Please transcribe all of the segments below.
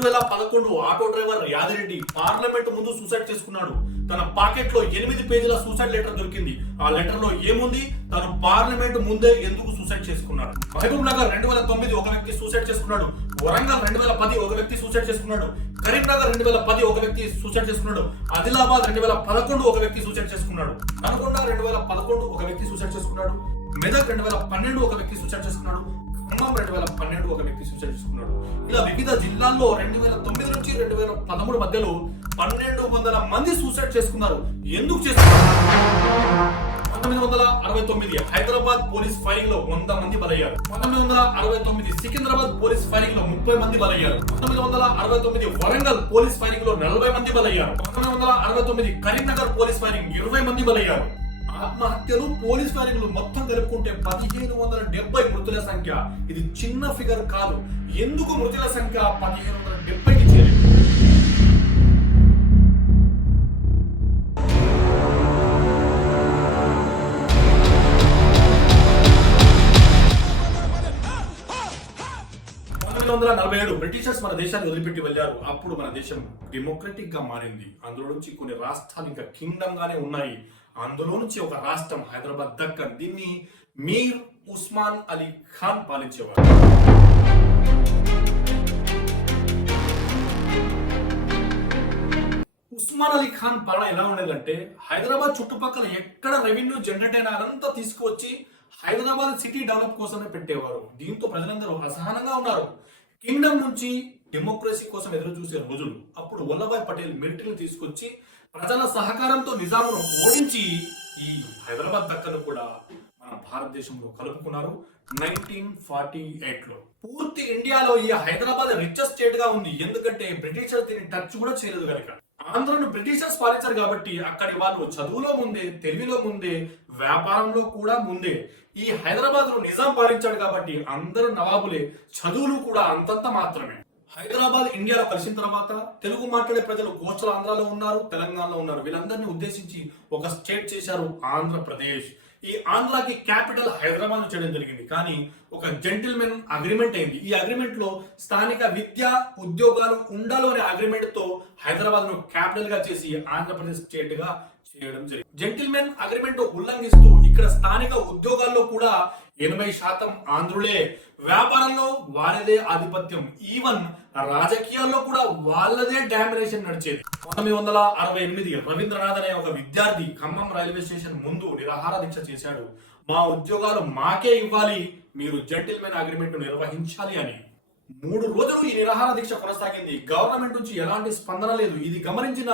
2011 auto driver Yadireddy parliament ముందు suicide చేసుకున్నాడు. తన పాకెట్ లో 8 పేజీల సూసైడ్ లెటర్ దొరికింది. ఆ లెటర్ లో ఏముంది? తను పార్లమెంట్ ముందే ఎందుకు సూసైడ్ చేసుకున్నాడు. మహబూబ్ నగర్ 2009 ఒక వ్యక్తి సూసైడ్ చేసుకున్నాడు. వరంగల్ 2010 ఒక వ్యక్తి సూసైడ్ చేసుకున్నాడు. కరీంనగర్ 2010 ఒక వ్యక్తి సూసైడ్ చేసుకున్నాడు. ఆదిలాబాద్ 2011 ఒక వ్యక్తి సూసైడ్ చేసుకున్నాడు. నల్గొండ 2011 ఒక వ్యక్తి సూసైడ్ చేసుకున్నాడు. మెదక్ 2012 ఒక వ్యక్తి సూసైడ్ చేసుకున్నాడు. ఖమ్మం 2012 ఒక వ్యక్తి సూసైడ్ చేసుకున్నాడు. ఇలా వివిధ జిల్లాల్లో 2009 నుంచి 2013 మధ్యలో 1200 మంది సూసైడ్ చేసుకున్నారు. ఎందుకు చేసుకున్నారు? 1969 హైదరాబాద్ పోలీస్ ఫైరింగ్ లో 100 మంది బలయ్యారు. 1969 సికింద్రాబాద్ పోలీస్ ఫైరింగ్ లో 30 మంది బలయ్యారు. 1969 వరంగల్ పోలీస్ ఫైరింగ్ లో 40 మంది బలయ్యారు. 1969 కరీంనగర్ పోలీస్ ఫైరింగ్ 20 మంది బలయ్యారు. ఆత్మహత్యలు పోలీస్ ఫైరింగ్లు మొత్తం కలుపుకుంటే 1570 మృతుల సంఖ్య. ఇది చిన్న ఫిగర్ కాదు. ఎందుకు మృతుల సంఖ్య 1570కి చేరింది? బ్రిటిషర్స్ మన దేశాన్ని వదిలిపెట్టి వెళ్ళారు. అప్పుడు మన దేశం డెమోక్రటిక్ గా మారింది. అందులో నుంచి కొన్ని రాష్ట్రాలు ఇంకా కింగ్డమ్ గానే ఉన్నాయి. అందులో నుంచి ఒక రాష్ట్రం హైదరాబాద్ దక్కన్. దీన్ని మీర్ ఉస్మాన్ అలీ ఖాన్ పాలించేవారు. ఉస్మాన్ అలీ ఖాన్ పాలన ఎలా ఉండేదంటే, హైదరాబాద్ చుట్టుపక్కల ఎక్కడ రెవెన్యూ జనరేట్ అయినా అదంతా తీసుకువచ్చి హైదరాబాద్ సిటీ డెవలప్ కోసమే పెట్టేవారు. దీంతో ప్రజలందరూ అసహనంగా ఉన్నారు. కింగ్డమ్ నుంచి డెమోక్రసీ కోసం ఎదురు చూసే రోజులు. అప్పుడు వల్లభాయ్ పటేల్ మిలిటరీని తీసుకొచ్చి ప్రజల సహకారంతో నిజామును ఓడించి ఈ హైదరాబాద్ దక్కను కూడా మన భారతదేశంలో కలుపుకున్నారు. 1948 లో పూర్తి ఇండియాలో ఈ హైదరాబాద్ రిచెస్ట్ స్టేట్ గా ఉంది. ఎందుకంటే బ్రిటిషర్ దీన్ని టచ్ కూడా చేయలేదు కనుక. ఆంధ్రను బ్రిటిషర్స్ పాలించారు కాబట్టి అక్కడి వాళ్ళు చదువులో ముందే, తెలివిలో ముందే, వ్యాపారంలో కూడా ముందే. ఈ హైదరాబాద్ లో నిజాం పాలించాడు కాబట్టి అందరూ నవాబులే, చదువులు కూడా అంతంత మాత్రమే. హైదరాబాద్ ఇండియాలో కలిసిన తర్వాత తెలుగు మాట్లాడే ప్రజలు కోస్టల్ ఆంధ్రాలో ఉన్నారు, తెలంగాణలో ఉన్నారు. వీళ్ళందరినీ ఉద్దేశించి ఒక స్టేట్ చేశారు, ఆంధ్రప్రదేశ్. ఈ ఆంధ్రాకి క్యాపిటల్ హైదరాబాద్ చేయడం జరిగింది. కానీ ఒక జెంటిల్మెన్ అగ్రిమెంట్ అయింది. ఈ అగ్రిమెంట్ లో స్థానిక విద్య, ఉద్యోగాలు ఉండాలి అనే అగ్రిమెంట్ తో హైదరాబాద్ ను క్యాపిటల్ గా చేసి ఆంధ్రప్రదేశ్ స్టేట్ గా చేయడం జరిగింది. జెంటిల్మెన్ అగ్రిమెంట్ ఉల్లంఘిస్తూ ఇక్కడ స్థానిక ఉద్యోగాల్లో కూడా 80% ఆంధ్రులే, వ్యాపారంలో వారిదే ఆధిపత్యం, ఈవెన్ రాజకీయాల్లో కూడా వాళ్ళదే డామినేషన్ నడిచేది. 1968 రవీంద్రనాథ్ అనే ఒక విద్యార్థి ఖమ్మం రైల్వే స్టేషన్ ముందు నిరాహార దీక్ష చేశాడు. మా ఉద్యోగాలు మాకే ఇవ్వాలి, మీరు జెంటిల్మెన్ అగ్రిమెంట్ నిర్వహించాలి అని. 3 రోజులు ఈ నిరాహార దీక్ష కొనసాగింది. గవర్నమెంట్ నుంచి ఎలాంటి స్పందన లేదు. ఇది గమనించిన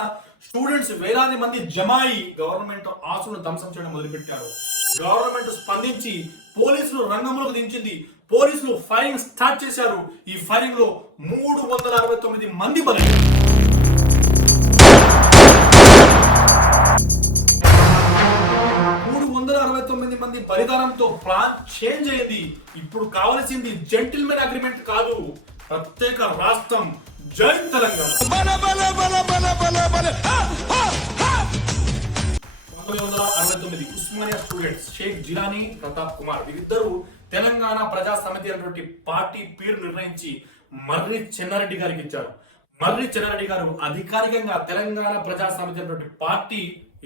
స్టూడెంట్స్ వేలాది మంది జమాయి గవర్నమెంట్ ఆశలను ధ్వంసం చేయడం మొదలుపెట్టారు. గవర్నమెంట్ స్పందించి పోలీసులు రంగంలోకి దించింది. పోలీసులు ఫైరింగ్ స్టార్ట్ చేశారు. ఈ ఫైరింగ్ లో 369 మంది బలయ్యారు. 369 మంది బలిదానంతో ప్లాన్ చేంజ్ అయింది. ఇప్పుడు కావాల్సింది జెంటిల్మెన్ అగ్రిమెంట్ కాదు, ప్రత్యేక రాష్ట్రం. జై తెలంగాణ. 1969 ఉస్మానియా స్టూడెంట్స్ షేక్ జిలానీ, ప్రతాప్ కుమార్ వీరిద్దరూ తెలంగాణ ప్రజా సమితి అనేటువంటి పార్టీ పేరు నిర్ణయించి మర్రి చెన్నారెడ్డి గారికి ఇచ్చారు. మర్రి చెన్నారెడ్డి గారు అధికారికంగా తెలంగాణ ప్రజా సమితి అనేటువంటి పార్టీ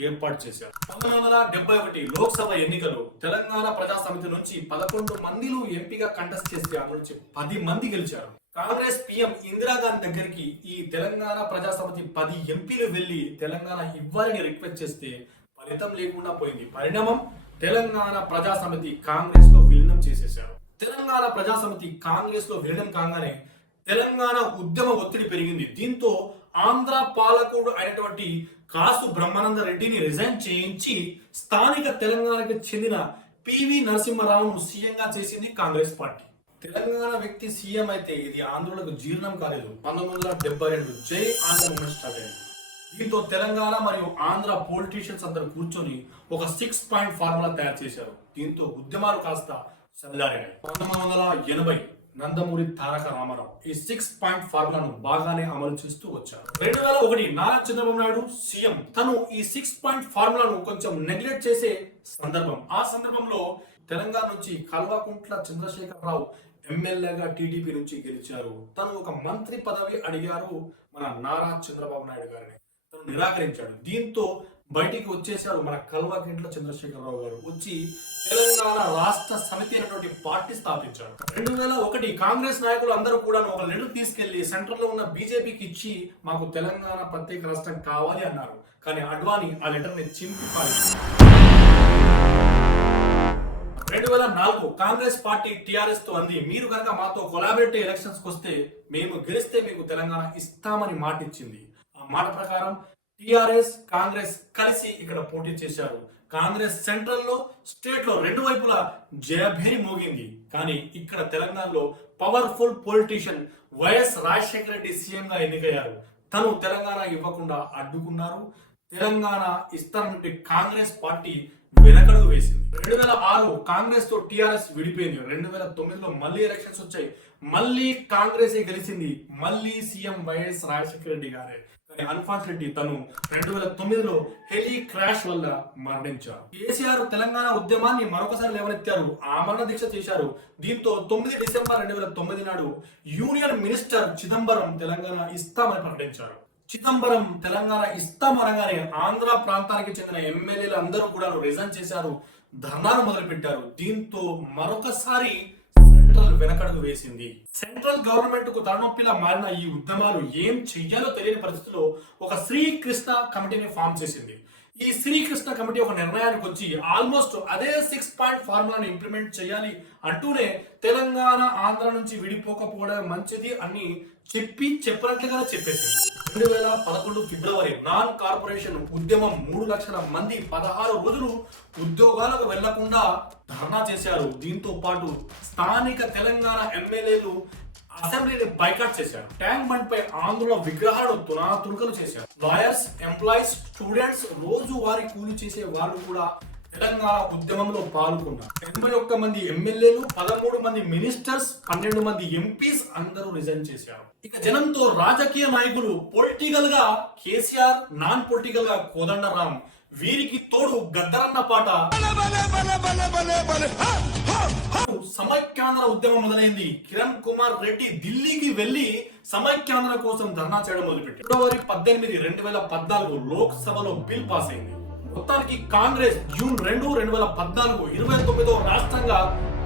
ఏర్పాటు చేశారు. 1971 లోక్సభ ఎన్నికలు తెలంగాణ ప్రజా సమితి నుంచి 11 మందిలు ఎంపీగా కంటెస్ట్ చేస్తే అందులో నుంచి 10 మంది గెలిచారు. కాంగ్రెస్ పిఎం ఇందిరాగాంధీ దగ్గరికి ఈ తెలంగాణ ప్రజా సమితి 10 ఎంపీలు వెళ్లి తెలంగాణ ఇవ్వాలని రిక్వెస్ట్ చేస్తే ఫలితం లేకుండా పోయింది. పరిణామం, తెలంగాణ ప్రజా సమితి కాంగ్రెస్ లో విలీనం చేసేశారు. తెలంగాణ ప్రజా సమితి కాంగ్రెస్ లో విలీనం కాగానే తెలంగాణ ఉద్యమ ఒత్తిడి పెరిగింది. దీంతో ఆంధ్ర పాలకుడు అయినటువంటి కాసు బ్రహ్మానంద రెడ్డిని రిజైన్ చేయించి స్థానిక తెలంగాణకు చెందిన పివి నరసింహారావును సీఎంగా చేసింది కాంగ్రెస్ పార్టీ. తెలంగాణ వ్యక్తి సీఎం అయితే ఇది ఆంధ్రులకు జీర్ణం కాలేదు. 1972 జై ఆంధ్ర మూవ్మెంట్ స్టార్ట్ అయింది. దీంతో తెలంగాణ మరియు ఆంధ్ర పొలిటీషియన్స్ అందరూ కూర్చొని ఒక 6 పాయింట్ ఫార్ములా తయారు చేశారు. దీంతో ఉద్యమాలు కాస్త చల్లారాయి. 1980 నందమూరి తారక రామారావు ఈ 6 పాయింట్ ఫార్ములాను బాగానే అమలు చేస్తూ వచ్చారు. 2001 నారా చంద్రబాబు నాయుడు సీఎం. తను ఈ 6 పాయింట్ ఫార్ములాను కొంచెం నెగ్లెక్ట్ చేసే సందర్భం. ఆ సందర్భంలో తెలంగాణ నుంచి కల్వకుంట్ల చంద్రశేఖరరావు ఎమ్మెల్యేగా టీడీపీ నుంచి గెలిచారు. తను ఒక మంత్రి పదవి అడిగారు మన నారా చంద్రబాబు నాయుడు గారిని, తను నిరాకరించాడు. దీంతో బయటికి వచ్చేసారు మన కల్వకుంట్ల చంద్రశేఖరరావు గారు. వచ్చి తెలంగాణ రాష్ట్ర సమితి అనేటువంటి పార్టీ స్థాపించారు. 2001 కాంగ్రెస్ నాయకులు అందరూ కూడా ఒక లెటర్ తీసుకెళ్లి సెంట్రల్ లో ఉన్న బీజేపీకి ఇచ్చి మాకు తెలంగాణ ప్రత్యేక రాష్ట్రం కావాలి అన్నారు. కానీ అడ్వాణి ఆ లెటర్ ని చింపి పారేశారు. 2004 కాంగ్రెస్ పార్టీ టీఆర్ఎస్ తో అంది, మీరు కనుక మాతో కొలాబరేటివ్ ఎలక్షన్స్ వస్తే మేము గెలిస్తే మీకు తెలంగాణ ఇస్తామని మాట ఇచ్చింది. ఆ మాట ప్రకారం టీఆర్ఎస్ కాంగ్రెస్ కలిసి ఇక్కడ పోటీ చేశారు. కాంగ్రెస్ సెంట్రల్ లో స్టేట్ లో రెండు వైపులా జయభేరి మోగింది. కానీ ఇక్కడ తెలంగాణలో powerful politician YS Rajasekhara Reddy CM గా ఎన్నికయ్యారు. తను తెలంగాణ ఇవ్వకుండా అడ్డుకున్నారు. తెలంగాణ ఇస్తానంటే కాంగ్రెస్ పార్టీ వెనకడుగు వేసింది. 2006 కాంగ్రెస్ తో టీఆర్ఎస్ విడిపోయింది. 2009లో మళ్ళీ ఎలక్షన్స్ వచ్చాయి. మళ్ళీ కాంగ్రెస్ గెలిచింది. మళ్ళీ సీఎం వైఎస్ రాజశేఖర రెడ్డి గారే. కానీ అన్ఫార్చునేట్లీ తను 2009లో హెలీ క్రాష్ వల్ల మరణించారు. కేసీఆర్ తెలంగాణ ఉద్యమాన్ని మరొకసారి లేవనెత్తారు. ఆమరణ దీక్ష చేశారు. దీంతో 9 డిసెంబర్ 2009 నాడు యూనియన్ మినిస్టర్ చిదంబరం తెలంగాణ ఇస్తామని ప్రకటించారు. చిదంబరం తెలంగాణ ఇస్తామనగానే ఆంధ్ర ప్రాంతానికి చెందిన ఎమ్మెల్యేలు అందరూ కూడా రిజైన్ చేశారు, ధర్నాలు మొదలు పెట్టారు. దీంతో మరొకసారి సెంట్రల్ వెనకడుగు వేసింది. సెంట్రల్ గవర్నమెంట్ కు తలనొప్పిలా మారిన ఈ ఉద్యమాలు ఏం చెయ్యాలో తెలియని పరిస్థితిలో ఒక శ్రీకృష్ణ కమిటీని ఫామ్ చేసింది. ఈ శ్రీకృష్ణ కమిటీ ఒక నిర్ణయానికి వచ్చి ఆల్మోస్ట్ అదే 6 పాయింట్ ఫార్ములాని ఇంప్లిమెంట్ చేయాలి అంటూనే తెలంగాణ ఆంధ్ర నుంచి విడిపోకపోవడం మంచిది అని చెప్పినట్లుగానే చెప్పేసింది. 2011 ఫిబ్రవరి నాన్ కార్పొరేషన్ ఉద్యమం 3 లక్షల మంది 16 రోజులు ఉద్యోగాలకు వెళ్లకుండా ధర్నా చేశారు. దీంతో పాటు స్థానిక తెలంగాణ ఎమ్మెల్యేలు అసెంబ్లీని బైకాట్ చేశారు. ట్యాంక్ బండ్ పై ఆంధ్రుల విగ్రహాలు తునాతునకలు చేశారు. లాయర్స్, ఎంప్లాయీస్, స్టూడెంట్స్, రోజు వారి కూలి చేసే వాళ్ళు కూడా తెలంగాణ ఉద్యమంలో పాల్గొన్నారు. 81 మంది ఎమ్మెల్యేలు, 13 మంది మినిస్టర్స్, 12 మంది ఎంపీస్ అందరూ రిజైన్ చేశారు. ఇక జనంతో రాజకీయ నాయకులు పొలిటికల్ గా కేసీఆర్, నాన్ పొలిటికల్ గా కోదండరాం, వీరికి తోడు గద్దరన్న పాట సమైక్యాంధ్ర ఉద్యమం మొదలైంది. కిరణ్ కుమార్ రెడ్డి ఢిల్లీకి వెళ్లి సమైక్యాంధ్ర కోసం ధర్నా చేయడం మొదలుపెట్టారు. ఫిబ్రవరి 18, 2014 లోక్సభలో బిల్ పాస్ అయింది. మొత్తానికి కాంగ్రెస్ జూన్ 2, 2014 29వ రాష్ట్రంగా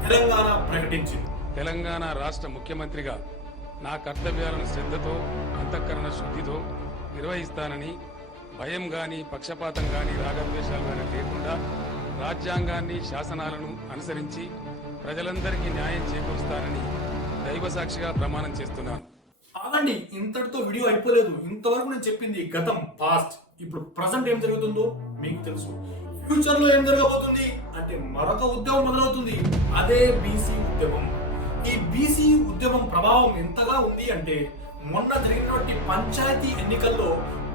తెలంగాణ ప్రకటించింది. తెలంగాణ రాష్ట్ర ముఖ్యమంత్రిగా నా కర్తవ్యాలను శ్రద్ధతో, అంతఃకరణ శుద్ధితో నిర్వహిస్తానని, భయం గాని, పక్షపాతం గాని, రాగద్వేషాలు గాని లేకుండా రాజ్యాంగాన్ని, శాసనాలను అనుసరించి ప్రజలందరికీ న్యాయం చేకూరుస్తానని దైవసాక్షిగా ప్రమాణం చేస్తున్నాను. ఆగండి, ఇంతటితో వీడియో అయిపోలేదు. ఇంతవరకు నేను చెప్పింది గతం, పాస్ట్. ఇప్పుడు ప్రజెంట్ ఏం జరుగుతుందో మీకు తెలుసు. ఫ్యూచర్ లో ఏం జరగబోతుంది అంటే మరొక ఉద్యమం మొదలవుతుంది. అదే బీసీ ఉద్యమం. ఈ బీసీ ఉద్యమం ప్రభావం ఎంతగా ఉంది అంటే మొన్న జరిగినటువంటి పంచాయతీ ఎన్నికల్లో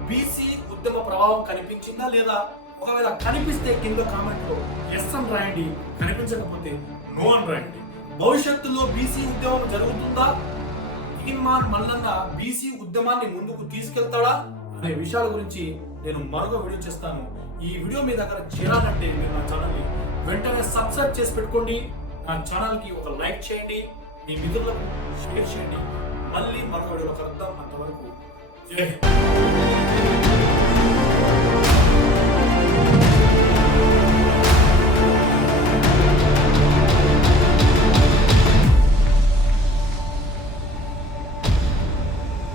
బీసీ ఉద్యమ ప్రభావం కనిపించిందా లేదా? ఒకవేళ కనిపిస్తే కింద కామెంట్ లో ఎస్ అని రాయండి, కనిపించకపోతే నో అని రాయండి. భవిష్యత్తులో బీసీ ఉద్యమం జరుగుతుందా? తీన్మార్ మల్లన్న బీసీ ఉద్యమాన్ని ముందుకు తీసుకెళ్తాడా అనే విషయాల గురించి నేను మరొక వీడియో చేస్తాను. ఈ వీడియో మీ దగ్గర చేరాలంటే మీరు నా ఛానల్ ని వెంటనే సబ్స్క్రైబ్ చేసి పెట్టుకోండి. నా ఛానల్ కి ఒక లైక్ చేయండి, మీ మిత్రులకు షేర్ చేయండి. మళ్ళీ మరొక వీడియోలో కలుద్దాం. అంతవరకు జై హింద్.